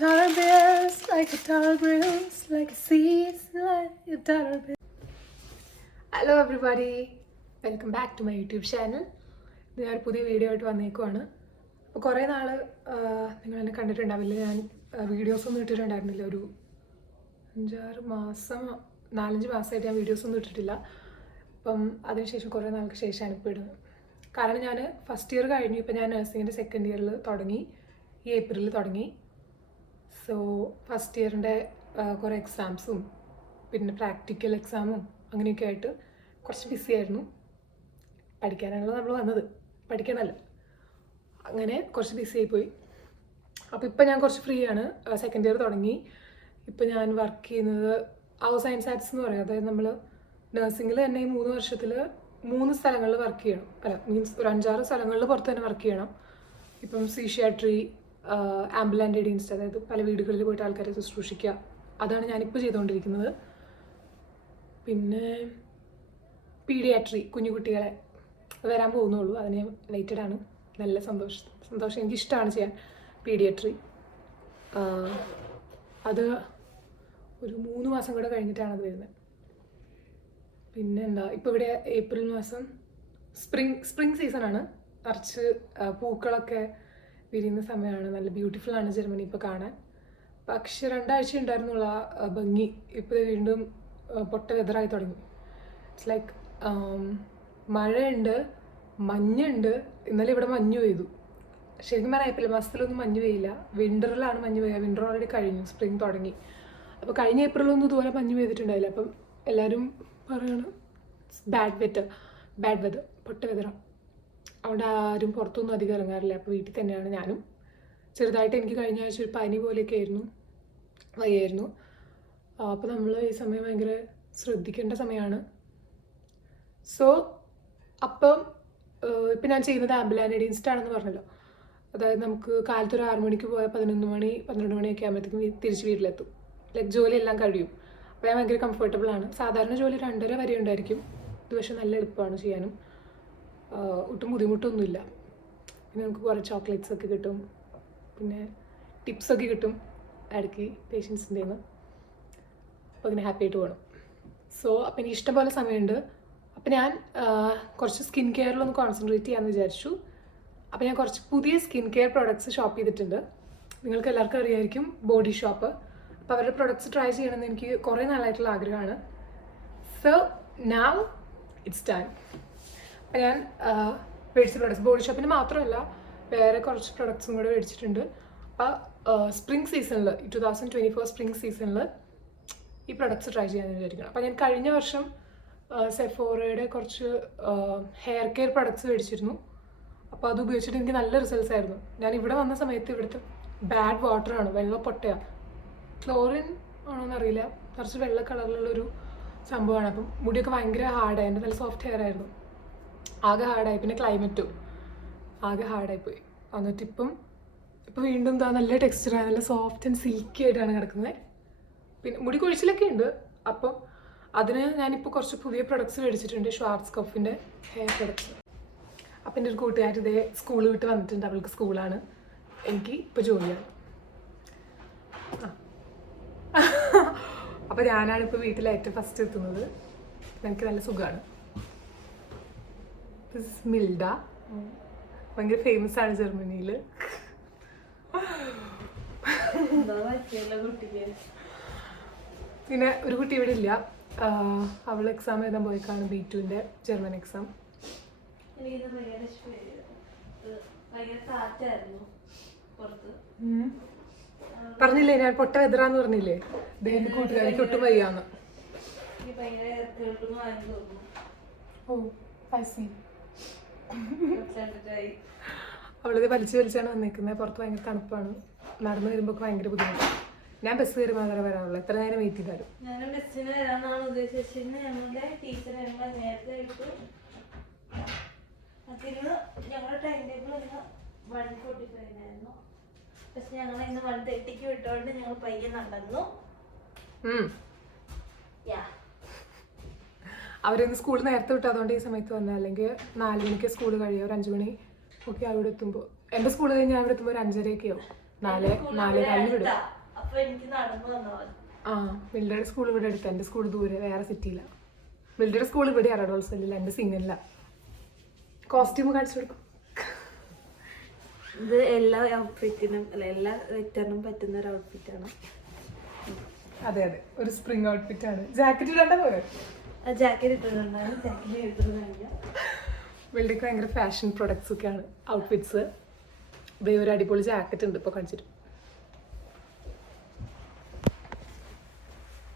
Dollar bills like a dollar bills like a seas like a dollar bill. Hello everybody, welcome back to my YouTube channel. ഞാൻ പുതിയ video ആയിട്ട് വന്നേക്കുവാണ്. അപ്പോൾ കുറേ നാൾ നിങ്ങൾ എന്നെ കണ്ടിട്ടുണ്ടാവില്ല. ഞാൻ വീഡിയോസൊന്നും ഇട്ടിട്ടുണ്ടായിരുന്നില്ല. ഒരു 4-5 മാസമായിട്ട് ഞാൻ വീഡിയോസൊന്നും ഇട്ടിട്ടില്ല. അപ്പം അതിനുശേഷം കുറേ നാൾക്ക് ശേഷമാണ് ഇപ്പോൾ ഇടുന്നത്. കാരണം ഞാൻ ഫസ്റ്റ് ഇയർ കഴിഞ്ഞു. ഇപ്പം ഞാൻ നഴ്സിങ്ങിൻ്റെ സെക്കൻഡ് ഇയറിൽ തുടങ്ങി. ഈ ഏപ്രിലിൽ തുടങ്ങി. സോ ഫസ്റ്റ് ഇയറിൻ്റെ കുറേ എക്സാംസും പിന്നെ പ്രാക്ടിക്കൽ എക്സാമും അങ്ങനെയൊക്കെ ആയിട്ട് കുറച്ച് ബിസി ആയിരുന്നു. പഠിക്കാനാണല്ലോ നമ്മൾ വന്നത്, പഠിക്കാനല്ല. അങ്ങനെ കുറച്ച് ബിസി ആയിപ്പോയി. അപ്പോൾ ഇപ്പം ഞാൻ കുറച്ച് ഫ്രീ ആണ്. സെക്കൻഡ് ഇയർ തുടങ്ങി. ഇപ്പം ഞാൻ വർക്ക് ചെയ്യുന്നത് ഹൗസ് ആൻഡ് സാറ്റ്സ് എന്ന് പറയും. അതായത് നമ്മൾ നഴ്സിങ്ങിൽ തന്നെ ഈ 3 വർഷത്തിൽ 3 സ്ഥലങ്ങളിൽ വർക്ക് ചെയ്യണം. അല്ല, മീൻസ് ഒരു 5-6 സ്ഥലങ്ങളിൽ പുറത്ത് തന്നെ വർക്ക് ചെയ്യണം. ഇപ്പം സീഷ്യാട്രി, ആംബുലൻ്റ് എഡീൻസ്റ്റ്, അതായത് പല വീടുകളിൽ പോയിട്ട് ആൾക്കാരെ ശുശ്രൂഷിക്കുക. അതാണ് ഞാനിപ്പോൾ ചെയ്തുകൊണ്ടിരിക്കുന്നത്. പിന്നെ പീഡിയാട്രി, കുഞ്ഞു കുട്ടികളെ വരാൻ പോകുന്നുള്ളൂ. അതിന് ഞാൻ വെയിറ്റഡ് ആണ്. നല്ല സന്തോഷം എനിക്കിഷ്ടമാണ് ചെയ്യാൻ പീഡിയാട്രി. അത് ഒരു 3 മാസം കൂടെ കഴിഞ്ഞിട്ടാണ് അത് വരുന്നത്. പിന്നെ എന്താ, ഇപ്പോൾ ഇവിടെ ഏപ്രിൽ മാസം സ്പ്രിങ് സീസണാണ്. നിറച്ച് പൂക്കളൊക്കെ വിരിയുന്ന സമയമാണ്. നല്ല ബ്യൂട്ടിഫുൾ ആണ് ജർമ്മനി ഇപ്പോൾ കാണാൻ. പക്ഷെ 2 ആഴ്ച ഉണ്ടായിരുന്നുള്ള ഭംഗി ഇപ്പോൾ വീണ്ടും പൊട്ട വെതറായി തുടങ്ങി. ഇറ്റ്സ് ലൈക്ക് മഴയുണ്ട്, മഞ്ഞുണ്ട്. ഇന്നലെ ഇവിടെ മഞ്ഞ് പെയ്തു. ശരിക്കും പറഞ്ഞാൽ ഏപ്രിൽ മാസത്തിലൊന്നും മഞ്ഞ് പെയ്യില്ല. വിൻ്ററിലാണ് മഞ്ഞ് പെയ്യുക. വിൻ്റർ ഓൾറെഡി കഴിഞ്ഞു, സ്പ്രിങ് തുടങ്ങി. അപ്പോൾ കഴിഞ്ഞ ഏപ്രിലൊന്നും ഇതുപോലെ മഞ്ഞ് പെയ്തിട്ടുണ്ടായില്ല. അപ്പം എല്ലാവരും പറയണം ബാഡ് വെതർ, പൊട്ട വെതറാണ്. അവിടെ ആരും പുറത്തൊന്നും അധികം ഇറങ്ങാറില്ല. അപ്പോൾ വീട്ടിൽ തന്നെയാണ് ഞാനും. ചെറുതായിട്ട് എനിക്ക് കഴിഞ്ഞ ആഴ്ച ഒരു പനി പോലെയൊക്കെ വയ്യായിരുന്നു. അപ്പോൾ നമ്മൾ ഈ സമയം ഭയങ്കര ശ്രദ്ധിക്കേണ്ട സമയമാണ്. സോ അപ്പം ഇപ്പം ഞാൻ ചെയ്യുന്നത് ആംബുലൻ്റ് എഡീൻസ്റ്റ് ആണെന്ന് പറഞ്ഞല്ലോ. അതായത് നമുക്ക് കാലത്ത് ഒരു 6 മണിക്ക് പോയാൽ 11 മണി 12 മണിയൊക്കെ ആകുമ്പോഴത്തേക്കും തിരിച്ച് വീട്ടിലെത്തും. ലൈക്ക് ജോലിയെല്ലാം കഴിയും. അപ്പോൾ ഞാൻ ഭയങ്കര കംഫർട്ടബിളാണ്. സാധാരണ ജോലി 2:30 വരെ ഉണ്ടായിരിക്കും. ഇത് പക്ഷേ നല്ല എളുപ്പമാണ് ചെയ്യാനും. ഒട്ടും ബുദ്ധിമുട്ടൊന്നുമില്ല. പിന്നെ നമുക്ക് കുറേ ചോക്ലേറ്റ്സ് ഒക്കെ കിട്ടും, പിന്നെ ടിപ്സൊക്കെ കിട്ടും ഇടയ്ക്ക് പേഷ്യൻസിൻ്റെ നിന്ന്. അപ്പോൾ അങ്ങനെ ഹാപ്പി ആയിട്ട് പോകണം. സോ അപ്പം എനിക്ക് ഇഷ്ടംപോലെ സമയമുണ്ട്. അപ്പം ഞാൻ കുറച്ച് സ്കിൻ കെയറിലൊന്ന് കോൺസെൻട്രേറ്റ് ചെയ്യാമെന്ന് വിചാരിച്ചു. അപ്പോൾ ഞാൻ കുറച്ച് പുതിയ സ്കിൻ കെയർ പ്രോഡക്ട്സ് ഷോപ്പ് ചെയ്തിട്ടുണ്ട്. നിങ്ങൾക്ക് എല്ലാവർക്കും അറിയായിരിക്കും, ബോഡി ഷോപ്പ്. അപ്പോൾ അവരുടെ പ്രൊഡക്ട്സ് ട്രൈ ചെയ്യണമെന്ന് എനിക്ക് കുറേ നാളായിട്ടുള്ള ആഗ്രഹമാണ്. So now it's time. അപ്പോൾ ഞാൻ മേടിച്ച പ്രൊഡക്ട്സ് ബോഡി ഷോപ്പിന് മാത്രമല്ല വേറെ കുറച്ച് പ്രൊഡക്ട്സും കൂടെ മേടിച്ചിട്ടുണ്ട്. അപ്പോൾ സ്പ്രിംഗ് സീസണിൽ 2024 സ്പ്രിംഗ് സീസണിൽ ഈ പ്രൊഡക്ട്സ് ട്രൈ ചെയ്യാമെന്ന് വിചാരിക്കണം. അപ്പോൾ ഞാൻ കഴിഞ്ഞ വർഷം സെഫോറയുടെ കുറച്ച് ഹെയർ കെയർ പ്രൊഡക്ട്സ് മേടിച്ചിരുന്നു. അപ്പോൾ അത് ഉപയോഗിച്ചിട്ട് എനിക്ക് നല്ല റിസൾട്ട്സ് ആയിരുന്നു. ഞാൻ ഇവിടെ വന്ന സമയത്ത് ഇവിടുത്തെ ബാഡ് വാട്ടറാണ്, വെള്ളം പൊട്ടയാണ്. ക്ലോറിൻ ആണോന്നറിയില്ല, കുറച്ച് വെള്ള കളറിലുള്ളൊരു സംഭവമാണ്. അപ്പം മുടിയൊക്കെ ഭയങ്കര ഹാർഡായി. എൻ്റെ നല്ല സോഫ്റ്റ് ഹെയർ ആയിരുന്നു. ആകെ ഹാർഡായി. പിന്നെ ക്ലൈമറ്റും ആകെ ഹാർഡായിപ്പോയി. എന്നിട്ട് ഇപ്പം വീണ്ടും എന്താ നല്ല ടെക്സ്ചറായി, നല്ല സോഫ്റ്റ് ആൻഡ് സിൽക്കി ആയിട്ടാണ് കിടക്കുന്നത്. പിന്നെ മുടി കൊഴിച്ചിലൊക്കെ ഉണ്ട്. അപ്പം അതിന് ഞാനിപ്പോൾ കുറച്ച് പുതിയ പ്രൊഡക്ട്സ് മേടിച്ചിട്ടുണ്ട്, ഷ്വാർട്സ്കോഫിൻ്റെ ഹെയർ പ്രൊഡക്ട്സ്. അപ്പം എൻ്റെ ഒരു കൂട്ടുകാർ ഇതേ സ്കൂൾ വിട്ട് വന്നിട്ടുണ്ട്. അവൾക്ക് സ്കൂളാണ്, എനിക്ക് ഇപ്പോൾ ജോലിയാണ്. അപ്പോൾ ഞാനാണ് ഇപ്പോൾ വീട്ടിൽ ഏറ്റവും ഫസ്റ്റ് എത്തുന്നത്. എനിക്ക് നല്ല സുഖമാണ്. ദിസ് ഇസ് മിൽഡ. ഭയങ്കര ഫേമസ് ആണ് ജർമ്മനിയിൽ. പിന്നെ ഒരു കുട്ടി ഇവിടെ ഇല്ല. അവൾ എക്സാം എഴുതാൻ പോയിക്കാണ്, B2ൻ്റെ ജർമ്മൻ എക്സാം. പറഞ്ഞില്ലേ ഞാൻ പൊട്ട വെതറാന്ന് പറഞ്ഞില്ലേ? കൂട്ടുകാരിക്ക് ഒട്ടും വയ്യാന്ന്. അവളിത് വലിച്ചാണ് വന്നേക്കുന്നത്. പുറത്ത് ഭയങ്കര തണുപ്പാണ്. നടന്നു വരുമ്പോൾ ഭയങ്കര ബുദ്ധിമുട്ടാണ്. ഞാൻ ബസ് കയറി മാത്രമേ വരാനുള്ളൂ. എത്ര നേരം വെയിറ്റ് ചെയ്താലും. ഞങ്ങളുടെ ടൈം ടേബിൾ 1:45 ആയിരുന്നു. പക്ഷെ ഞങ്ങൾ ഇന്ന് 1:30 വിട്ടോണ്ട് ഞങ്ങൾ പയ്യെ നടന്നു. അവരിന്ന് സ്കൂൾ നേരത്തെ വിട്ടു, അതുകൊണ്ട് ഈ സമയത്ത് വന്നത്. അല്ലെങ്കിൽ 4 മണിക്ക് സ്കൂൾ കഴിയും, ഒരു 5 മണി ഒക്കെ അവിടെ എത്തുമ്പോൾ. എൻ്റെ സ്കൂൾ കഴിഞ്ഞ് ഞാൻ ഇവിടെ എത്തുമ്പോൾ ഒരു 5:30 ആവും. നാലേകാലിന് വിടും. അപ്പൊ എനിക്ക് നടന്നു വന്നാൽ മതി. ആ മിൽഡയുടെ സ്കൂൾ ഇവിടെ അടുത്ത്, എൻ്റെ സ്കൂൾ ദൂരെ വേറെ സിറ്റിയില്ല. മിൽഡയുടെ സ്കൂൾ ഇവിടെ അറഡോൾസില്ല, എൻ്റെ സിംഗല്ല. കോസ്റ്റ്യൂം കാണിച്ചു കൊടുക്കും. ഇത് എല്ലാ ഔട്ട്ഫിറ്റിനും അല്ല എല്ലാ വെറ്ററിനും പറ്റുന്ന ഒരു ഔട്ട്ഫിറ്റാണ്. അതെ അതെ, ഒരു സ്പ്രിംഗ് ഔട്ട്ഫിറ്റ് ആണ്. ജാക്കറ്റ് ഇടേണ്ട പോലെ ആ ജാക്കറ്റ് ഇട്ടിട്ടുണ്ടാണ്. ജാക്കറ്റ് എടുത്തിട്ടുണ്ടാവില്ല. വെള്ളിക്ക് ഭയങ്കര ഫാഷൻ പ്രൊഡക്ട്സ് ഒക്കെയാണ് ഔട്ട്ഫിറ്റ്സ്. ഇതേ ഒരു അടിപൊളി ജാക്കറ്റ് ഉണ്ട്, ഇപ്പോൾ കാണിച്ചിട്ട്.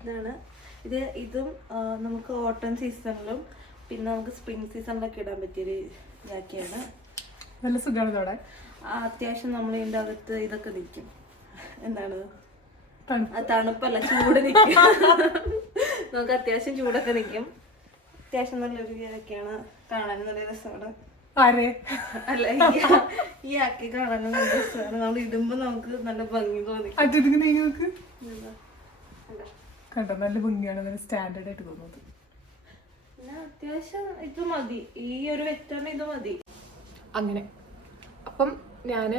ഇതാണ് ഇതും നമുക്ക് ഓട്ടം സീസണിലും പിന്നെ നമുക്ക് സ്പ്രിംഗ് സീസണിലൊക്കെ ഇടാൻ പറ്റിയൊരു ജാക്കറ്റാണ്. നല്ല സുഖമാണ് തോടെ. അത്യാവശ്യം നമ്മൾ ഇതിൻ്റെ അകത്ത് ഇതൊക്കെ നിൽക്കും. എന്താണ് തണുപ്പല്ല, ചൂട് നിൽക്കും. നമുക്ക് അത്യാവശ്യം ചൂടൊക്കെ നിൽക്കും. അത്യാവശ്യം നല്ലൊരു ഇതൊക്കെയാണ്, കാണാനും നല്ല രസമാണ്. അല്ല ഈ ആക്കി കാണാനും നല്ല രസമാണ്. നമ്മൾ ഇടുമ്പോ നമുക്ക് നല്ല ഭംഗി തോന്നി. കണ്ടോ, നല്ല ഭംഗിയാണ്, നല്ല സ്റ്റാൻഡേർഡ് ആയിട്ട് തോന്നുന്നത്. പിന്നെ അത്യാവശ്യം ഇത് മതി, ഈ ഒരു വെറ്റാണ് ഇത് മതി. അങ്ങനെ അപ്പം ഞാൻ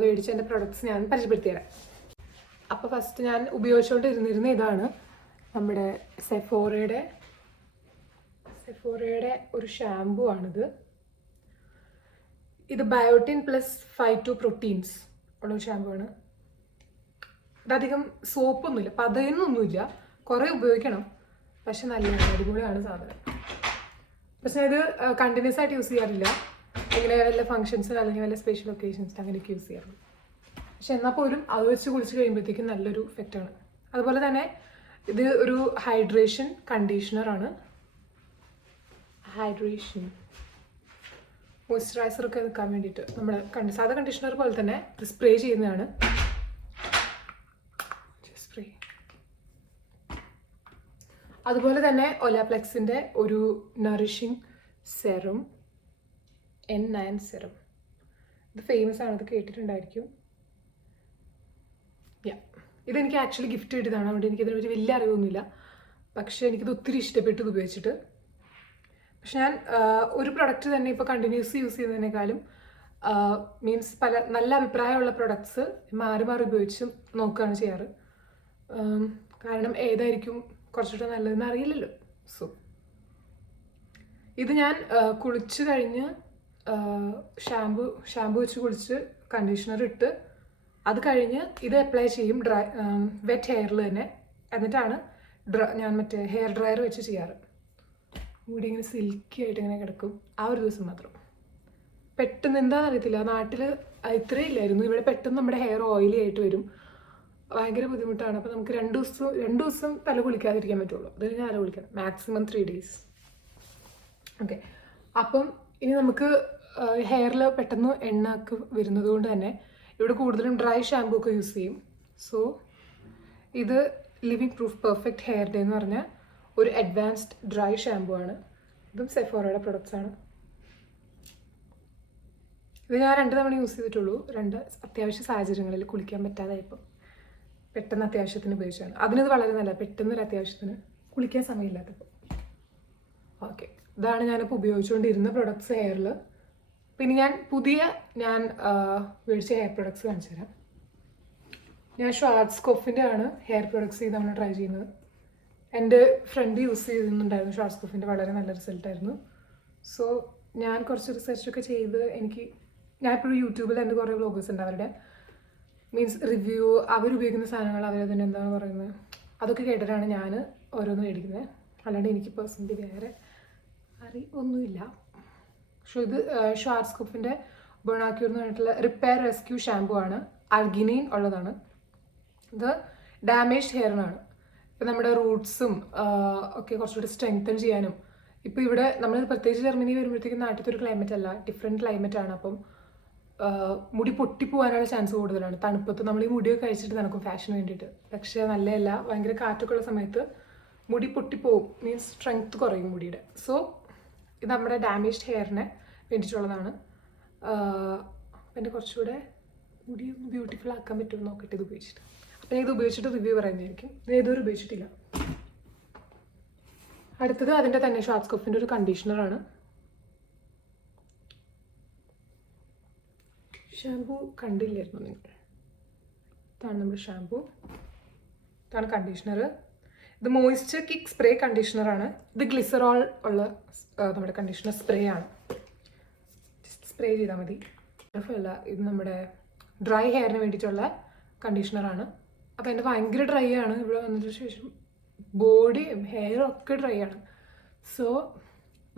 മേടിച്ച എൻ്റെ പ്രൊഡക്ട്സ് ഞാൻ പരിചയപ്പെടുത്തി തരാം. അപ്പോൾ ഫസ്റ്റ് ഞാൻ ഉപയോഗിച്ചുകൊണ്ടിരുന്നിരുന്ന ഇതാണ് നമ്മുടെ സെഫോറയുടെ ഒരു ഷാമ്പു ആണിത്. ഇത് ബയോട്ടിൻ പ്ലസ് 5 പ്രോട്ടീൻസ് ഉള്ള ഒരു ഷാമ്പു ആണ്. ഇതധികം സോപ്പൊന്നുമില്ല, പതയൊന്നുമില്ല, കുറേ ഉപയോഗിക്കണം, പക്ഷെ നല്ലതാണ്, അടിപൊളിയാണ് സാധനം. പക്ഷെ ഇത് കണ്ടിന്യൂസ് ആയിട്ട് യൂസ് ചെയ്യാറില്ല, ഇങ്ങനെ വല്ല ഫംഗ്ഷൻസിന് അല്ലെങ്കിൽ വല്ല സ്പെഷ്യൽ ഒക്കേഷൻസിന് അങ്ങനെയൊക്കെ യൂസ് ചെയ്യാറുണ്ട്. പക്ഷെ എന്നാൽ പോലും അത് വെച്ച് കുളിച്ച് കഴിയുമ്പോഴത്തേക്കും നല്ലൊരു ഇഫക്റ്റാണ്. അതുപോലെ തന്നെ ഇത് ഒരു ഹൈഡ്രേഷൻ കണ്ടീഷണറാണ്. മോയ്സ്ചറൈസറൊക്കെ നിൽക്കാൻ വേണ്ടിയിട്ട് നമ്മുടെ സാധാ കണ്ടീഷണർ പോലെ തന്നെ ഇത് സ്പ്രേ ചെയ്യുന്നതാണ്. അതുപോലെ തന്നെ ഒലാപ്ലെക്സിൻ്റെ ഒരു നറിഷിങ് സെറും, N9 സെറും. ഇത് ഫേമസ് ആണ്, ഇത് കേട്ടിട്ടുണ്ടായിരിക്കും. ഇതെനിക്ക് ആക്ച്വലി ഗിഫ്റ്റ് കിട്ടിയതാണ്, അതുകൊണ്ട് എനിക്കിതിനെപ്പറ്റി വലിയ അറിവൊന്നുമില്ല. പക്ഷേ എനിക്കിത് ഒത്തിരി ഇഷ്ടപ്പെട്ടു ഇത് ഉപയോഗിച്ചിട്ട്. പക്ഷെ ഞാൻ ഒരു പ്രൊഡക്റ്റ് തന്നെ ഇപ്പോൾ കണ്ടിന്യൂസ് യൂസ് ചെയ്യുന്നതിനേക്കാളും മീൻസ് പല നല്ല അഭിപ്രായമുള്ള പ്രൊഡക്ട്സ് മാറി മാറി ഉപയോഗിച്ച് നോക്കുകയാണ് ചെയ്യാറ്. കാരണം ഏതായിരിക്കും കുറച്ചുകൂടെ നല്ലതെന്ന് അറിയില്ലല്ലോ. സോ ഇത് ഞാൻ കുളിച്ച് കഴിഞ്ഞ് ഷാമ്പു വെച്ച് കുളിച്ച് കണ്ടീഷണർ ഇട്ട് അത് കഴിഞ്ഞ് ഇത് അപ്ലൈ ചെയ്യും വെറ്റ് ഹെയറിൽ തന്നെ. എന്നിട്ടാണ് ഞാൻ മറ്റേ ഹെയർ ഡ്രയർ വെച്ച് ചെയ്യാറ്. മുടി ഇങ്ങനെ സിൽക്കി ആയിട്ട് ഇങ്ങനെ കിടക്കും ആ ഒരു ദിവസം മാത്രം. പെട്ടെന്ന് എന്താണെന്ന് അറിയത്തില്ല, നാട്ടിൽ ഇത്രയും ഇല്ലായിരുന്നു, ഇവിടെ പെട്ടെന്ന് നമ്മുടെ ഹെയർ ഓയിലി ആയിട്ട് വരും, ഭയങ്കര ബുദ്ധിമുട്ടാണ്. അപ്പോൾ നമുക്ക് രണ്ട് ദിവസം തല കുളിക്കാതിരിക്കാൻ പറ്റുള്ളൂ, അത് കഴിഞ്ഞാൽ തല കുളിക്കണം, മാക്സിമം 3 days. ഓക്കെ, അപ്പം ഇനി നമുക്ക് ഹെയറിൽ പെട്ടെന്ന് എണ്ണ ഒക്കെ വരുന്നത് കൊണ്ട് തന്നെ ഇവിടെ കൂടുതലും ഡ്രൈ ഷാമ്പൂ ഒക്കെ യൂസ് ചെയ്യും. സോ ഇത് living proof perfect hair day എന്ന് പറഞ്ഞ ഒരു അഡ്വാൻസ്ഡ് ഡ്രൈ ഷാമ്പൂ ആണ്. ഇതും സെഫോറയുടെ പ്രൊഡക്ട്സ് ആണ്. ഇത് ഞാൻ 2 തവണ യൂസ് ചെയ്തിട്ടുള്ളൂ, 2 അത്യാവശ്യ സാഹചര്യങ്ങളിൽ കുളിക്കാൻ പറ്റാതായപ്പോൾ പെട്ടെന്ന് അത്യാവശ്യത്തിന് ഉപയോഗിച്ചാണ്. അതിനത് വളരെ നല്ല, പെട്ടെന്നൊരു അത്യാവശ്യത്തിന് കുളിക്കാൻ സമയമില്ലാത്തപ്പോൾ. ഓക്കെ, ഇതാണ് ഞാനിപ്പോൾ ഉപയോഗിച്ചുകൊണ്ടിരുന്ന പ്രൊഡക്ട്സ് ഹെയറിൽ. പിന്നെ ഞാൻ മേടിച്ച ഹെയർ പ്രൊഡക്ട്സ് കാണിച്ചു തരാം. ഞാൻ ഷാർട്സ്കോഫിൻ്റെ ആണ് ഹെയർ പ്രൊഡക്ട്സ് ചെയ്ത് നമ്മൾ ട്രൈ ചെയ്യുന്നത്. എൻ്റെ ഫ്രണ്ട് യൂസ് ചെയ്യുന്നുണ്ടായിരുന്നു ഷാർട്സ്കോഫിൻ്റെ, വളരെ നല്ല റിസൾട്ടായിരുന്നു. സോ ഞാൻ കുറച്ച് റിസർച്ചൊക്കെ ചെയ്ത് ഞാൻ ഇപ്പോഴും യൂട്യൂബിൽ എൻ്റെ കുറേ വ്ളോഗേഴ്സ് ഉണ്ട്, അവരുടെ മീൻസ് റിവ്യൂ, അവരുപയോഗിക്കുന്ന സാധനങ്ങൾ അവരതിന് എന്താണ് പറയുന്നത്, അതൊക്കെ കേട്ടിട്ടാണ് ഞാൻ ഓരോന്ന് മേടിക്കുന്നത്. അല്ലാണ്ട് എനിക്ക് പേഴ്സണലി വേറെ ഒന്നുമില്ല. പക്ഷേ ഇത് ഷാർട്സ്കോഫിൻ്റെ ബൊണാക്യൂർ എന്ന് പറഞ്ഞിട്ടുള്ള റിപ്പയർ റെസ്ക്യൂ ഷാമ്പൂ ആണ്, അർഗിനൈൻ ഉള്ളതാണ്. ഇത് ഡാമേജ്ഡ് ഹെയറിനാണ്. ഇപ്പം നമ്മുടെ റൂട്ട്സും ഒക്കെ കുറച്ചുകൂടി സ്ട്രെങ്തൻ ചെയ്യാനും. ഇപ്പോൾ ഇവിടെ നമ്മൾ പ്രത്യേകിച്ച് ജർമ്മനി വരുമ്പോഴത്തേക്കും നാട്ടിലത്തെ ഒരു ക്ലൈമറ്റ് അല്ല, ഡിഫറെൻറ്റ് ക്ലൈമറ്റ് ആണ്. അപ്പം മുടി പൊട്ടിപ്പോകാനുള്ള ചാൻസ് കൂടുതലാണ്. തണുപ്പത്ത് നമ്മൾ ഈ മുടിയൊക്കെ കഴിച്ചിട്ട് നടക്കും ഫാഷന് വേണ്ടിയിട്ട്, പക്ഷേ നല്ലതല്ല. ഭയങ്കര കാറ്റൊക്കെ ഉള്ള സമയത്ത് മുടി പൊട്ടിപ്പോവും, മീൻസ് സ്ട്രെങ്ത് കുറയും മുടിയുടെ. സോ ഇത് നമ്മുടെ ഡാമേജ്ഡ് ഹെയറിനെ വേണ്ടിയിട്ടുള്ളതാണ്. പിന്നെ കുറച്ചുകൂടെ മുടി ബ്യൂട്ടിഫുൾ ആക്കാൻ പറ്റുമെന്ന് നോക്കട്ടെ ഇത് ഉപയോഗിച്ചിട്ട്. അപ്പം ഇത് ഉപയോഗിച്ചിട്ട് റിവ്യൂ പറയുന്നതായിരിക്കും. ഞാൻ ഇതുവരെ ഉപയോഗിച്ചിട്ടില്ല. അടുത്തത് അതിൻ്റെ തന്നെ ഷാർട്സ്കോഫിൻ്റെ ഒരു കണ്ടീഷണറാണ്. ഷാമ്പൂ കണ്ടില്ലായിരുന്നു നിങ്ങൾ? ഇതാണ് നമ്മുടെ ഷാമ്പൂ, ഇതാണ് കണ്ടീഷണർ. ഇത് മോയ്സ്ചർ കിക്ക് സ്പ്രേ കണ്ടീഷണറാണ്. ഇത് ഗ്ലിസറോൾ ഉള്ള നമ്മുടെ കണ്ടീഷണർ സ്പ്രേ ആണ്. ജസ്റ്റ് സ്പ്രേ ചെയ്താൽ മതി. അല്ല, ഇത് നമ്മുടെ ഡ്രൈ ഹെയറിന് വേണ്ടിയിട്ടുള്ള കണ്ടീഷണറാണ്. അപ്പോൾ എൻ്റെ ഭയങ്കര ഡ്രൈ ആണ്. ഇവിടെ വന്നതിന് ശേഷം ബോഡിയും ഹെയറും ഒക്കെ ഡ്രൈ ആണ്. സോ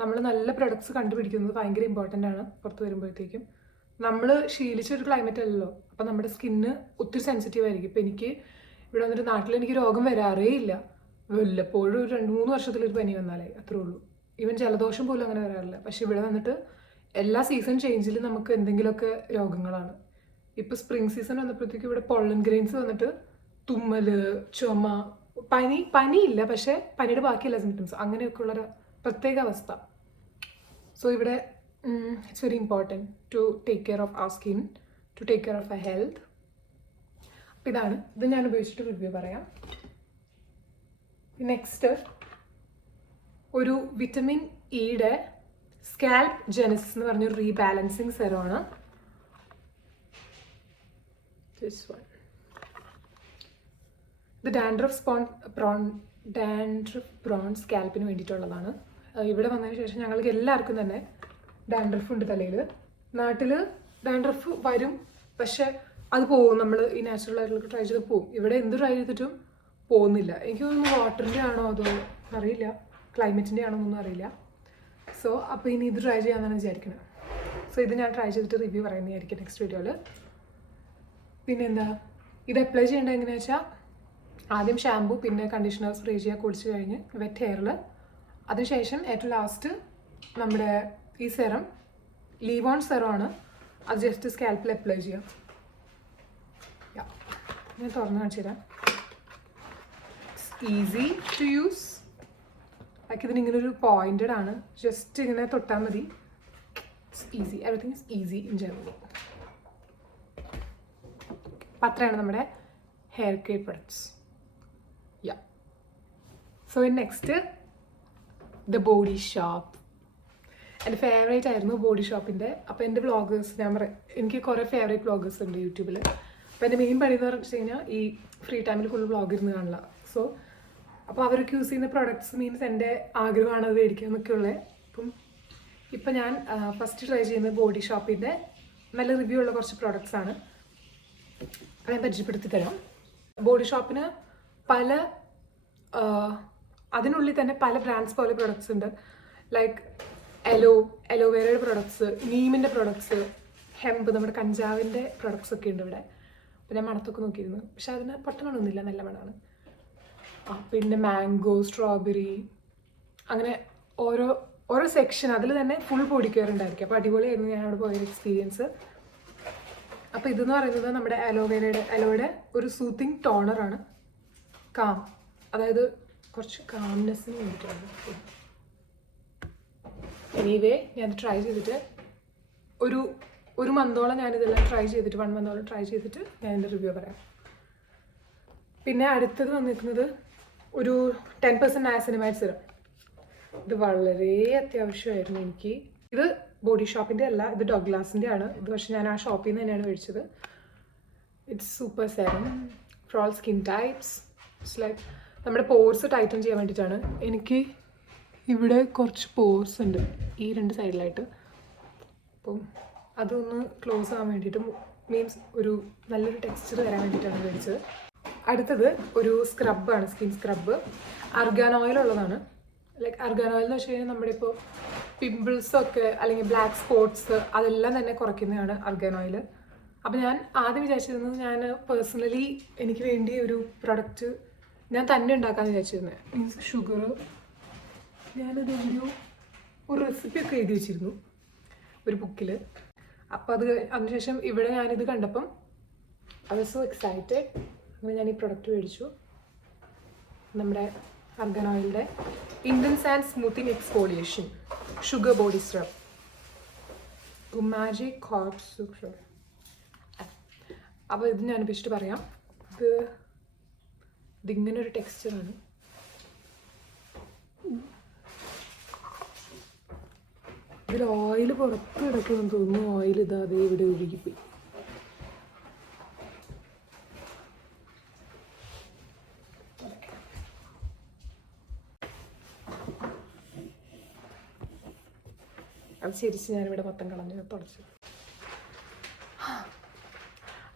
നമ്മൾ നല്ല പ്രൊഡക്ട്സ് കണ്ടുപിടിക്കുന്നത് ഭയങ്കര ഇമ്പോർട്ടൻ്റ് ആണ്. പുറത്ത് വരുമ്പോഴത്തേക്കും നമ്മൾ ശീലിച്ചൊരു ക്ലൈമറ്റ് അല്ലല്ലോ. അപ്പോൾ നമ്മുടെ സ്കിന്ന് ഒത്തിരി സെൻസിറ്റീവ് ആയിരിക്കും. ഇപ്പോൾ എനിക്ക് ഇവിടെ വന്നിട്ട് നാട്ടിൽ എനിക്ക് രോഗം വരാറേ ഇല്ല. വല്ലപ്പോഴും ഒരു 2-3 വർഷത്തിലൊരു പനി വന്നാലേ അത്രേ ഉള്ളൂ. ഈവൻ ജലദോഷം പോലും അങ്ങനെ വരാറില്ല. പക്ഷെ ഇവിടെ വന്നിട്ട് എല്ലാ സീസൺ ചേഞ്ചിലും നമുക്ക് എന്തെങ്കിലുമൊക്കെ രോഗങ്ങളാണ്. ഇപ്പോൾ സ്പ്രിംഗ് സീസൺ വന്നപ്പോഴത്തേക്കും ഇവിടെ പൊള്ളൻ ഗ്രെയിൻസ് വന്നിട്ട് തുമ്മൽ, ചുമ, പനിയില്ല പക്ഷേ പനിയുടെ ബാക്കിയുള്ള സിംറ്റംസ് അങ്ങനെയൊക്കെയുള്ളൊരു പ്രത്യേക അവസ്ഥ. സോ ഇവിടെ it's very important to take care of our skin, to take care of our health. അപ്പോൾ ഇത് ഞാൻ ഉപയോഗിച്ചിട്ട് റിവ്യൂ പറയാം. നെക്സ്റ്റ് ഒരു വിറ്റമിൻ ഇയുടെ സ്കാൽപ്പ് ജെനസിസ് എന്ന് പറഞ്ഞൊരു റീബാലൻസിങ് സെറമാണ്. ഇത് ഡാൻഡ്രഫ് പ്രോൺ സ്കാൽപ്പിന് വേണ്ടിയിട്ടുള്ളതാണ്. ഇവിടെ വന്നതിന് ശേഷം ഞങ്ങൾക്ക് എല്ലാവർക്കും തന്നെ ഡാൻഡ്രഫ് ഉണ്ട് തലയിൽ. നാട്ടിൽ ഡാൻഡ്രഫ് വരും, പക്ഷെ അത് പോകും. നമ്മൾ ഈ നാച്ചുറൽ ആയിട്ടുള്ള ട്രൈ ചെയ്ത് പോകും. ഇവിടെ എന്ത് ട്രൈ ചെയ്തിട്ടും പോകുന്നില്ല. എനിക്ക് തോന്നുന്നു വാട്ടറിൻ്റെ ആണോ അതോ അറിയില്ല, ക്ലൈമറ്റിൻ്റെ ആണോ എന്നൊന്നും അറിയില്ല. സോ അപ്പോൾ ഇനി ഇത് ട്രൈ ചെയ്യാമെന്നാണ് വിചാരിക്കുന്നത്. സോ ഇത് ഞാൻ ട്രൈ ചെയ്തിട്ട് റിവ്യൂ പറയുന്നതായിരിക്കും നെക്സ്റ്റ് വീഡിയോയിൽ. പിന്നെന്താ, ഇത് അപ്ലൈ ചെയ്യേണ്ടത് എങ്ങനെയാണെന്ന് വെച്ചാൽ ആദ്യം ഷാമ്പൂ, പിന്നെ കണ്ടീഷണർ സ്പ്രേ ചെയ്യുക കുളിച്ച് കഴിഞ്ഞ് വെറ്റ് ഹെയറിൽ. അതിനുശേഷം ഏറ്റവും ലാസ്റ്റ് നമ്മുടെ ഈ സെറം ലീവ് ഓൺ സെറമാണ്. അത് ജസ്റ്റ് സ്കാൽപ്പിൽ അപ്ലൈ ചെയ്യാം. ഞാൻ തുറന്ന് കാണിച്ചു തരാം. Easy to use. ലൈക്ക് ഇതിനിങ്ങനെ ഒരു പോയിന്റഡ് ആണ്. ജസ്റ്റ് ഇങ്ങനെ തൊട്ടാൽ മതി. It's easy. Everything is easy in general. അപ്പം അത്രയാണ് നമ്മുടെ hair care products. So next the body shop. എൻ്റെ ഫേവറേറ്റ് ആയിരുന്നു ബോഡി ഷോപ്പിൻ്റെ. അപ്പോൾ എൻ്റെ വ്ളോഗേഴ്സ് എനിക്ക് കുറേ ഫേവറേറ്റ് വ്ളോഗേഴ്സ് ഉണ്ട് യൂട്യൂബിൽ. അപ്പോൾ എൻ്റെ മെയിൻ പണി എന്ന് വെച്ച് കഴിഞ്ഞാൽ ഈ ഫ്രീ ടൈമിൽ ഫുൾ വ്ളോഗ് ഇരുന്ന് കാണില്ല. സോ അപ്പോൾ അവർക്ക് യൂസ് ചെയ്യുന്ന പ്രൊഡക്ട്സ് മീൻസ് എൻ്റെ ആഗ്രഹമാണ് അത് മേടിക്കുക എന്നൊക്കെയുള്ളത്. ഇപ്പം ഞാൻ ഫസ്റ്റ് ട്രൈ ചെയ്യുന്നത് ബോഡി ഷോപ്പിൻ്റെ നല്ല റിവ്യൂ ഉള്ള കുറച്ച് പ്രോഡക്ട്സ് ആണ്. അത് ഞാൻ പരിചയപ്പെടുത്തി തരാം. ബോഡി ഷോപ്പിന് അതിനുള്ളിൽ തന്നെ പല ബ്രാൻഡ്സ് പോലെ പ്രൊഡക്ട്സ് ഉണ്ട്. ലൈക്ക് അലോവേരയുടെ പ്രൊഡക്ട്സ്, നീമിൻ്റെ പ്രൊഡക്ട്സ്, ഹെമ്പ്, നമ്മുടെ കഞ്ചാവിൻ്റെ പ്രൊഡക്ട്സ് ഒക്കെ ഉണ്ട് ഇവിടെ. അപ്പോൾ ഞാൻ മണത്തൊക്കെ നോക്കിയിരുന്നു, പക്ഷെ അതിന് പൊട്ടമണമൊന്നുമില്ല, നല്ല മണമാണ്. പിന്നെ മാംഗോ, സ്ട്രോബെറി, അങ്ങനെ ഓരോ സെക്ഷൻ അതിൽ തന്നെ ഫുൾ ബോഡി കെയർ ഉണ്ടായിരിക്കും. അപ്പോൾ അടിപൊളിയായിരുന്നു ഞാൻ അവിടെ പോയൊരു എക്സ്പീരിയൻസ്. അപ്പോൾ ഇതെന്ന് പറയുന്നത് നമ്മുടെ അലോയുടെ ഒരു സൂത്തിങ് ടോണറാണ്. അതായത് കുറച്ച് കാംനെസ്സിന് വേണ്ടിയിട്ടാണ്. എനിവേ ഞാൻ ട്രൈ ചെയ്തിട്ട് ഒരു മന്തോളം ഞാനിതെല്ലാം ട്രൈ ചെയ്തിട്ട് 1 മന്തോളം ട്രൈ ചെയ്തിട്ട് ഞാൻ എൻ്റെ റിവ്യൂ പറയാം. പിന്നെ അടുത്തത് വന്നിരിക്കുന്നത് ഒരു 10% നയാസിനമൈഡ് സിറം. ഇത് വളരെ അത്യാവശ്യമായിരുന്നു എനിക്ക്. ഇത് ബോഡി ഷോപ്പിൻ്റെ അല്ല, ഇത് ഡോഗ്ലാസിൻ്റെ ആണ്. ഇത് പക്ഷേ ഞാൻ ആ ഷോപ്പിൽ നിന്ന് തന്നെയാണ് മേടിച്ചത്. It's super serum for all skin types. It's like നമ്മുടെ പോർസ് ടൈറ്റൻ ചെയ്യാൻ വേണ്ടിയിട്ടാണ്. എനിക്ക് ഇവിടെ കുറച്ച് പോർസ് ഉണ്ട് ഈ 2 സൈഡിലായിട്ട്. അപ്പം അതൊന്ന് ക്ലോസ് ആവാൻ വേണ്ടിയിട്ട്, മീൻസ് ഒരു നല്ലൊരു ടെക്സ്ചർ തരാൻ വേണ്ടിയിട്ടാണ് മേടിച്ചത്. അടുത്തത് ഒരു സ്ക്രബാണ്, സ്കിൻ സ്ക്രബ്. അർഗാൻ ഓയിൽ ഉള്ളതാണ്. ലൈക്ക് അർഗാൻ ഓയിൽ എന്ന് വെച്ച് കഴിഞ്ഞാൽ നമ്മുടെ ഇപ്പോൾ പിമ്പിൾസൊക്കെ അല്ലെങ്കിൽ ബ്ലാക്ക് സ്പോട്ട്സ് അതെല്ലാം തന്നെ കുറയ്ക്കുന്നതാണ് അർഗാൻ ഓയിൽ. അപ്പോൾ ഞാൻ ആദ്യം വിചാരിച്ചിരുന്നത് ഞാൻ പേഴ്സണലി എനിക്ക് വേണ്ടി ഒരു പ്രൊഡക്റ്റ് ഞാൻ തന്നെ ഉണ്ടാക്കാമെന്ന് വിചാരിച്ചിരുന്നത്. മീൻസ് ഷുഗർ ഞാനത് ഒരു റെസിപ്പിയൊക്കെ എഴുതി വെച്ചിരുന്നു ഒരു ബുക്കിൽ. അപ്പോൾ അതിനുശേഷം ഇവിടെ ഞാനിത് കണ്ടപ്പം ഐ വാസ് സോ എക്സൈറ്റഡ്. അങ്ങനെ ഞാൻ ഈ പ്രൊഡക്റ്റ് മേടിച്ചു. നമ്മുടെ അർഗൻ ഓയിലിൻ്റെ intense and smoothing exfoliation sugar body scrub magic corps super. അപ്പോൾ ഇത് ഞാൻ ഉപയോഗിച്ചിട്ട് പറയാം. ഇതിങ്ങനൊരു ടെക്സ്ചറാണ്. ഇതിൽ ഓയിൽ പുറത്ത് കിടക്കുമെന്ന് തോന്നുന്നു. ഓയിൽ അതേ ഇവിടെ ഒഴുകിപ്പോയി. അരിച്ച് ഞാനിവിടെ മൊത്തം കളഞ്ഞു തുടച്ചു.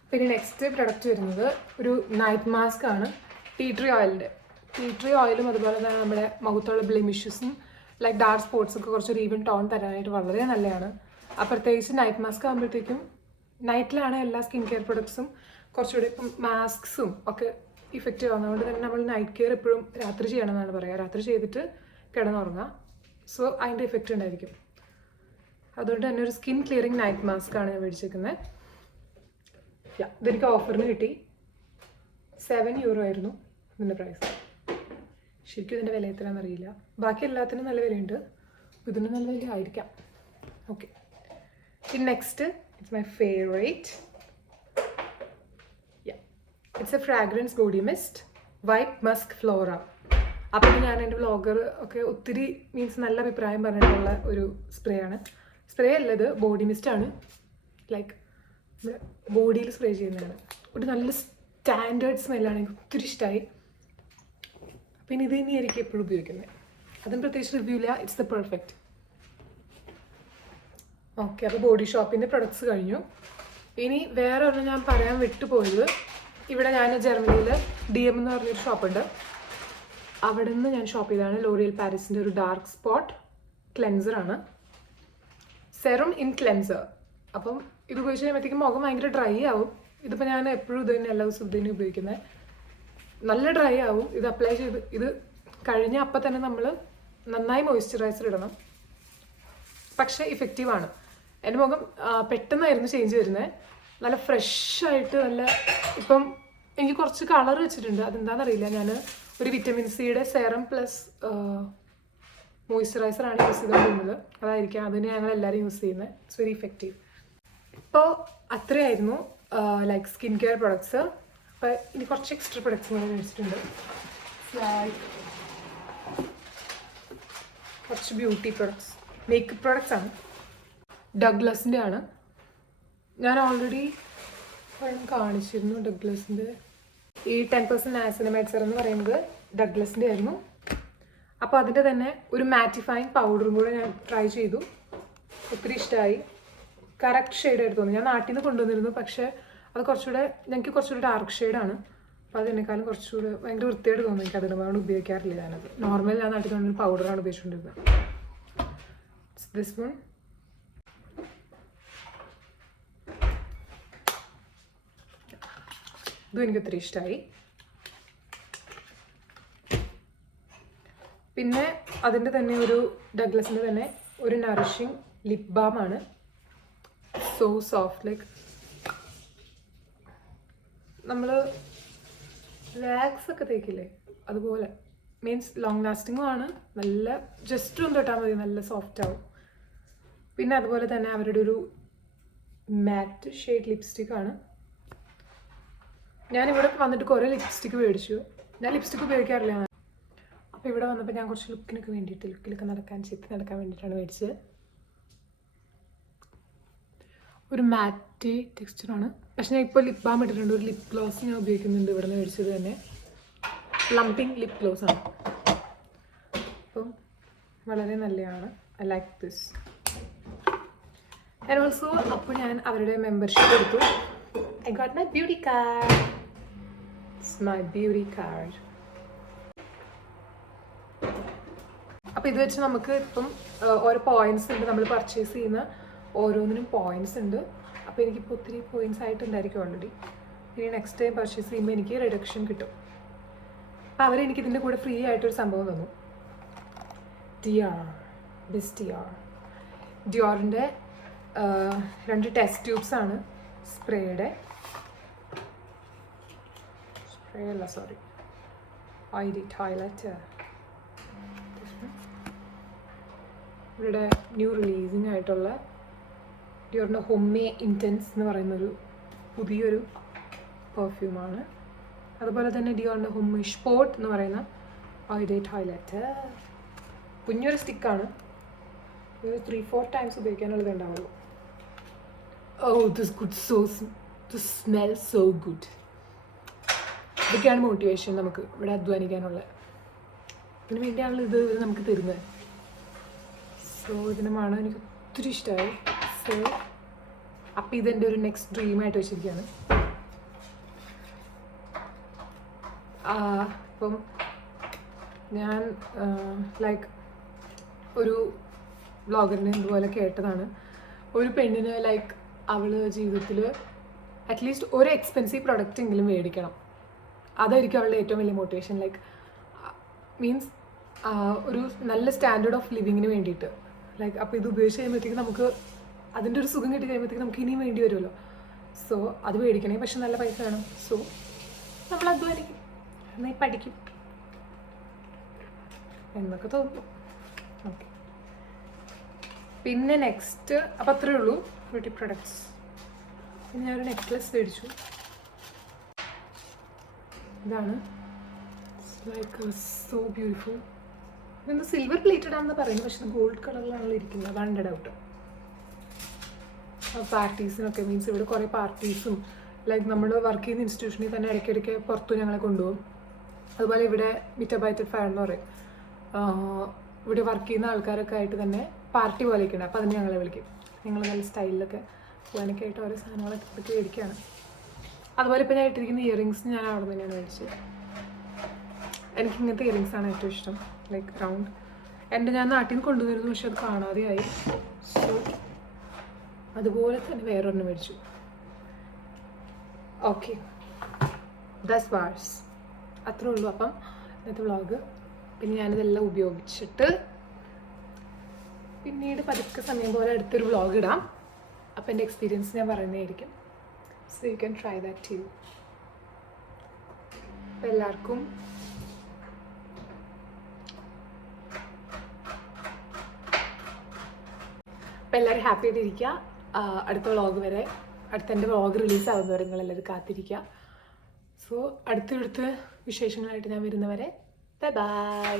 പിന്നെ നെക്സ്റ്റ് പ്രൊഡക്റ്റ് വരുന്നത് ഒരു നൈറ്റ് മാസ്ക് ആണ്, ടീ ട്രീ ഓയിലിൻ്റെ. ടീ ട്രീ ഓയിലും അതുപോലെ തന്നെ നമ്മുടെ മുഖത്തുള്ള ബ്ലെമിഷസും ലൈക്ക് ഡാർക്ക് സ്പോട്ട്സൊക്കെ കുറച്ചൊരു ഈവൻ ടോൺ തരാനായിട്ട് വളരെ നല്ലതാണ്. പ്രത്യേകിച്ച് നൈറ്റ് മാസ്ക് ആകുമ്പോഴത്തേക്കും നൈറ്റിലാണ് എല്ലാ സ്കിൻ കെയർ പ്രൊഡക്ട്സും കുറച്ചുകൂടി ഇപ്പം മാസ്ക്സും ഒക്കെ ഇഫക്റ്റീവ് ആവുന്നതുകൊണ്ട് തന്നെ നമ്മൾ നൈറ്റ് കെയർ എപ്പോഴും രാത്രി ചെയ്യണമെന്നാണ് പറയുക. രാത്രി ചെയ്തിട്ട് കിടന്നുറങ്ങുക. സോ അതിൻ്റെ ഇഫക്റ്റ് ഉണ്ടായിരിക്കും. അതുകൊണ്ട് തന്നെ ഒരു സ്കിൻ ക്ലിയറിങ് നൈറ്റ് മാസ്ക് ആണ് ഞാൻ മേടിച്ചേക്കുന്നത്. ഇതെനിക്ക് ഓഫറിന് കിട്ടി. €7 ആയിരുന്നു ഇതിൻ്റെ പ്രൈസ്. ശരിക്കും ഇതിൻ്റെ വില എത്രയാണെന്ന് അറിയില്ല. ബാക്കി എല്ലാത്തിനും നല്ല വിലയുണ്ട്, ഇതിന് നല്ല വില ആയിരിക്കാം. ഓക്കെ, പിന്നെ next it's my favourite. It's A fragrance body mist white Musk Flora. അപ്പം ഞാൻ എൻ്റെ വ്ളോഗർ ഒക്കെ ഒത്തിരി മീൻസ് നല്ല അഭിപ്രായം പറഞ്ഞിട്ടുള്ള ഒരു സ്പ്രേ ആണ്. സ്പ്രേ അല്ലത് ബോഡി മിസ്റ്റാണ്. ലൈക്ക് നമ്മുടെ ബോഡിയിൽ സ്പ്രേ ചെയ്യുന്നതാണ്. ഒരു നല്ല സ്റ്റാൻഡേർഡ് സ്മെല്ലാണ്, എനിക്ക് ഒത്തിരി ഇഷ്ടമായി. പിന്നെ ഇത് തന്നെയായിരിക്കും എപ്പോഴും ഉപയോഗിക്കുന്നത്. അതും പ്രത്യേകിച്ച് റിവ്യൂ ഇല്ല, ഇറ്റ്സ് ദ പെർഫെക്റ്റ്. ഓക്കെ, അപ്പോൾ ബോഡി ഷോപ്പിൻ്റെ പ്രൊഡക്ട്സ് കഴിഞ്ഞു. ഇനി വേറെ ഒരെണ്ണം ഞാൻ പറയാൻ വിട്ടുപോയത്, ഇവിടെ ഞാൻ ജർമ്മനിയിൽ DM എന്ന് പറഞ്ഞൊരു ഷോപ്പുണ്ട്. അവിടെ നിന്ന് ഞാൻ ഷോപ്പ് ചെയ്തതാണ്. ലോറിയൽ പാരീസിൻ്റെ ഒരു ഡാർക്ക് സ്പോട്ട് ക്ലെൻസറാണ്, സെറും ഇൻ ക്ലെൻസർ. അപ്പം ഇത് ഉപയോഗിച്ച് കഴിയുമ്പോഴത്തേക്കും മുഖം ഭയങ്കര ഡ്രൈ ആവും. ഇതിപ്പോൾ ഞാൻ എപ്പോഴും ഇത് തന്നെ എല്ലാ ദിവസവും ഇത് തന്നെ ഉപയോഗിക്കുന്നത്. നല്ല ഡ്രൈ ആവും. ഇത് അപ്ലൈ ചെയ്ത് ഇത് കഴിഞ്ഞ അപ്പം തന്നെ നമ്മൾ നന്നായി മോയ്സ്ചറൈസർ ഇടണം. പക്ഷേ ഇഫക്റ്റീവാണ്. എൻ്റെ മുഖം പെട്ടെന്നായിരുന്നു ചേഞ്ച് വരുന്നത്. നല്ല ഫ്രഷായിട്ട് നല്ല ഇപ്പം എനിക്ക് കുറച്ച് കളർ വെച്ചിട്ടുണ്ട്. അതെന്താണെന്നറിയില്ല. ഞാൻ ഒരു വിറ്റമിൻ സിയുടെ സെറം പ്ലസ് മോയ്സ്ചറൈസറാണ് യൂസ് ചെയ്തുകൊണ്ടിരുന്നത്. അതായിരിക്കാം, അതിന് ഞങ്ങൾ എല്ലാവരും യൂസ് ചെയ്യുന്നത്. It's very effective. ഇപ്പോൾ അത്രയായിരുന്നു ലൈക്ക് സ്കിൻ കെയർ പ്രൊഡക്ട്സ്. അപ്പോൾ ഇനി കുറച്ച് എക്സ്ട്രാ പ്രൊഡക്ട്സ് ഞാൻ മേടിച്ചിട്ടുണ്ട്. കുറച്ച് ബ്യൂട്ടി പ്രൊഡക്ട്സ്, മേക്കപ്പ് പ്രൊഡക്ട്സ് ആണ്. ഡഗ്ലസിൻ്റെ ആണ്. ഞാൻ ഓൾറെഡി കാണിച്ചിരുന്നു ഡഗ്ലസിൻ്റെ. ഈ 10% നാസിനമൈഡ് സെറം എന്ന് പറയുന്നത് ഡഗ്ലസിൻ്റെ ആയിരുന്നു. അപ്പോൾ അതിൻ്റെ തന്നെ ഒരു മാറ്റിഫൈങ് പൗഡറും കൂടെ ഞാൻ ട്രൈ ചെയ്തു. ഒത്തിരി ഇഷ്ടമായി. കറക്റ്റ് ഷെയ്ഡായിട്ട് തോന്നി. ഞാൻ നാട്ടിൽ നിന്ന് കൊണ്ടുവന്നിരുന്നു, പക്ഷേ അത് ഞങ്ങൾക്ക് കുറച്ചുകൂടി ഡാർക്ക് ഷെയ്ഡാണ്. അപ്പോൾ അതിനേക്കാളും കുറച്ചുകൂടി ഭയങ്കര വൃത്തിയായിട്ട് തോന്നി. എനിക്ക് അതിനോട് ഉപയോഗിക്കാറില്ല ഞാനത്. നോർമൽ ഞാൻ നാട്ടിൽ കൊണ്ടൊരു പൗഡറാണ് ഉപയോഗിച്ചുകൊണ്ടിരുന്നത്. ദിസ് വൺ ഇതും എനിക്ക് ഒത്തിരി ഇഷ്ടമായി. പിന്നെ അതിൻ്റെ തന്നെ ഒരു ഡഗ്ലസിൻ്റെ തന്നെ ഒരു നറിഷിങ് ലിപ് ബാം ആണ്. സോ സോഫ്റ്റ്, ലൈക്ക് നമ്മൾ വാക്സ് ഒക്കെ തേക്കില്ലേ അതുപോലെ. മീൻസ് ലോങ് ലാസ്റ്റിങ്ങും ആണ്. നല്ല ജസ്റ്റ് ഒന്ന് തൊട്ടാൽ മതി, നല്ല സോഫ്റ്റ് ആവും. പിന്നെ അതുപോലെ തന്നെ അവരുടെ ഒരു മാറ്റ് ഷെയ്ഡ് ലിപ്സ്റ്റിക് ആണ്. ഞാനിവിടെ വന്നിട്ട് കുറേ ലിപ്സ്റ്റിക്ക് മേടിച്ചു. ഞാൻ ലിപ്സ്റ്റിക്ക് ഉപയോഗിക്കാറില്ല. അപ്പോൾ ഇവിടെ വന്നപ്പോൾ ഞാൻ കുറച്ച് ലുക്കിനൊക്കെ വേണ്ടിയിട്ട്, ലുക്കിലൊക്കെ നടക്കാൻ വേണ്ടിയിട്ടാണ് മേടിച്ചത്. ഒരു മാറ്റ് ടെക്സ്ചറാണ്. പക്ഷെ ഞാൻ ഇപ്പോൾ ലിപ് ബാം ഇട്ടിട്ടുണ്ട്. ഒരു ലിപ് ഗ്ലോസ് ഞാൻ ഉപയോഗിക്കുന്നുണ്ട്. ഇവിടെ നിന്ന് മേടിച്ചത് തന്നെ പ്ലംപിംഗ് ലിപ് ഗ്ലോസ് ആണ്. അപ്പം വളരെ നല്ലതാണ്. I like this. And also അപ്പോൾ ഞാൻ അവരുടെ മെമ്പർഷിപ്പ് എടുത്തു. I got my beauty card. It's my beauty card. അപ്പോൾ ഇത് വെച്ച് നമുക്ക് ഇപ്പം ഓരോ പോയിന്റ്സ് ഉണ്ട്. നമ്മൾ പർച്ചേസ് ചെയ്യുന്ന ഓരോന്നിനും പോയിന്റ്സ് ഉണ്ട്. അപ്പോൾ എനിക്കിപ്പോൾ ഒത്തിരി പോയിന്റ്സ് ആയിട്ടുണ്ടായിരിക്കും ഓൾറെഡി. ഇനി നെക്സ്റ്റ് ടൈം പർച്ചേസ് ചെയ്യുമ്പോൾ എനിക്ക് റിഡക്ഷൻ കിട്ടും. അപ്പോൾ അവരെനിക്ക് ഇതിൻ്റെ കൂടെ ഫ്രീ ആയിട്ടൊരു സംഭവം തന്നു. ഡിയോറിൻ്റെ 2 ടെസ്റ്റ് ട്യൂബ്സ് ആണ്. സ്പ്രേയുടെ ടോയ്ലറ്റ്. ഇവിടെ ന്യൂ റിലീസിങ് ആയിട്ടുള്ള ഡിയോറിൻ്റെ ഹോമ്മേ ഇൻറ്റൻസ് എന്ന് പറയുന്നൊരു പുതിയൊരു പെർഫ്യൂമാണ്. അതുപോലെ തന്നെ ഡിയോറിൻ്റെ ഹോമ്മേ സ്പോട്ട് എന്ന് പറയുന്ന ടോയ്ലറ്റ്. കുഞ്ഞൊരു സ്റ്റിക്കാണ്. ഒരു 3-4 ടൈംസ് ഉപയോഗിക്കാനുള്ളത് ഉണ്ടാവുള്ളൂ. This smells so good. ഇതൊക്കെയാണ് മോട്ടിവേഷൻ നമുക്ക് ഇവിടെ അധ്വാനിക്കാനുള്ള. ഇതിന് വേണ്ടിയാണല്ലോ ഇത് നമുക്ക് തരുന്നത്. സോ ഇതിന് മണം എനിക്ക് ഒത്തിരി ഇഷ്ടമായി. സോ അപ്പം ഇതെൻ്റെ ഒരു നെക്സ്റ്റ് ഡ്രീമായിട്ട് വെച്ചിരിക്കുകയാണ്. ഇപ്പം ഞാൻ ലൈക്ക് ഒരു വ്ളോഗറിനെ ഇതുപോലെ കേട്ടതാണ്, ഒരു പെണ്ണിന് ലൈക്ക് അവൾ ജീവിതത്തിൽ അറ്റ്ലീസ്റ്റ് ഒരു എക്സ്പെൻസീവ് പ്രൊഡക്റ്റ് എങ്കിലും മേടിക്കണം. അതായിരിക്കും അവളുടെ ഏറ്റവും വലിയ മോട്ടിവേഷൻ. ലൈക്ക് മീൻസ് ഒരു നല്ല സ്റ്റാൻഡേർഡ് ഓഫ് ലിവിങ്ങിന് വേണ്ടിയിട്ട്. ലൈക്ക് അപ്പോൾ ഇത് ഉപയോഗിച്ച് കഴിയുമ്പോഴത്തേക്കും നമുക്ക് അതിൻ്റെ ഒരു സുഖം കിട്ടി കഴിയുമ്പോഴത്തേക്കും നമുക്ക് ഇനിയും വേണ്ടി വരുമല്ലോ. സോ അത് മേടിക്കണേ, പക്ഷെ നല്ല പൈസ വേണം. സോ നമ്മൾ അധ്വാനിക്കും, എന്നാൽ പഠിക്കും എന്നൊക്കെ തോന്നുന്നു. ഓക്കെ, പിന്നെ നെക്സ്റ്റ് അപ്പം അത്രയേ ഉള്ളൂ ബ്യൂട്ടി പ്രൊഡക്ട്സ്. പിന്നെ ഞാനൊരു നെക്ലസ് മേടിച്ചു. ഇതാണ് ലൈക്ക് സോ ബ്യൂട്ടിഫുൾ. ഇതെന്ത് സിൽവർ പ്ലേറ്റഡ് ആണെന്ന് പറയുന്നത്, പക്ഷെ ഗോൾഡ് കളറിലാണല്ലോ ഇരിക്കുന്നത്. അതാണ് എൻ്റെ ഡൗട്ട്. പാർട്ടീസിനൊക്കെ മീൻസ് ഇവിടെ കുറേ പാർട്ടീസും ലൈക്ക് നമ്മൾ വർക്ക് ചെയ്യുന്ന ഇൻസ്റ്റിറ്റ്യൂഷനിൽ തന്നെ ഇടയ്ക്കിടയ്ക്ക് പുറത്തു ഞങ്ങളെ കൊണ്ടുപോകും. അതുപോലെ ഇവിടെ മിറ്റബൈറ്റഡ് ഫയർ എന്ന് പറയും, ഇവിടെ വർക്ക് ചെയ്യുന്ന ആൾക്കാരൊക്കെ ആയിട്ട് തന്നെ പാർട്ടി പോലെയൊക്കെ ഉണ്ട്. അപ്പോൾ അതിന് ഞങ്ങളെ വിളിക്കും. ഞങ്ങൾ നല്ല സ്റ്റൈലിലൊക്കെ പോകാനൊക്കെ ആയിട്ട് ഓരോ സാധനങ്ങളൊക്കെ ഇതൊക്കെ മേടിക്കുകയാണ്. അതുപോലെ ഇപ്പോൾ ഞാൻ ഇട്ടിരിക്കുന്ന ഇയറിങ്സ് ഞാൻ അവിടെ തന്നെയാണ് മേടിച്ചത്. എനിക്ക് ഇങ്ങനത്തെ ഇയറിങ്സാണ് ഏറ്റവും ഇഷ്ടം, ലൈക്ക് റൗണ്ട്. ഞാൻ നാട്ടിൽ നിന്ന് കൊണ്ടുവന്നിരുന്നു, പക്ഷെ അത് കാണാതെയായി. സോ അതുപോലെ തന്നെ വേറൊരെണ്ണം മേടിച്ചു. ഓക്കെ, ദസ് വാർസ് അത്രേ ഉള്ളൂ. അപ്പം ഇന്നത്തെ വ്ളോഗ്. പിന്നെ ഞാനിതെല്ലാം ഉപയോഗിച്ചിട്ട് പിന്നീട് പതുക്കെ സമയം പോലെ അടുത്തൊരു വ്ളോഗ് ഇടാം. അപ്പം എൻ്റെ എക്സ്പീരിയൻസ് ഞാൻ പറയുന്നതായിരിക്കും. So you can try that too. അപ്പം എല്ലാവർക്കും ഹാപ്പി ആയിട്ടിരിക്കുക. അടുത്ത വ്ളോഗ് വരെ, എൻ്റെ വ്ളോഗ് റിലീസ് ആവുന്നവരെ നിങ്ങളെല്ലാവരും കാത്തിരിക്കുക. സോ അടുത്തടുത്ത് വിശേഷങ്ങളായിട്ട് ഞാൻ വരുന്നവരെ ബൈ ബൈ.